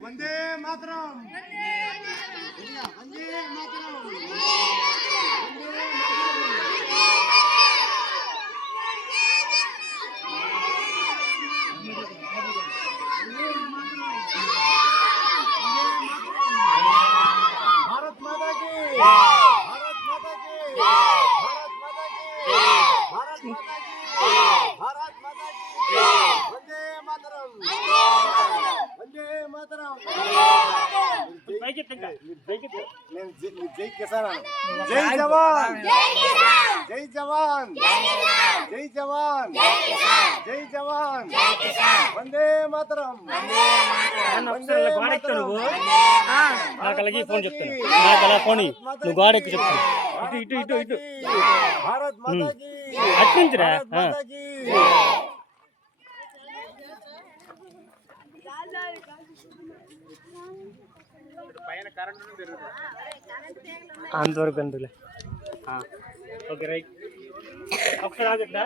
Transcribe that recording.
వందే మాతరం వందే మాతరం भारत माता की भारत माता की भारत माता की भारत माता की भारत माता की वंदे मातरम वंदे मातरम जय किसान जय जवान जय जवान जय जवान जय जवान वंदे मातरम నాకు అలాగే ఫోన్ చెప్తాను నాకు అలా ఫోన్ నువ్వు గోడ ఎక్కువ చెప్తాను ఇటు ఇటు ఇటు ఇటు అట్టించిరా అంతవరకు అందులే ఓకే రైట్ ఒకసారి ఆగద్దా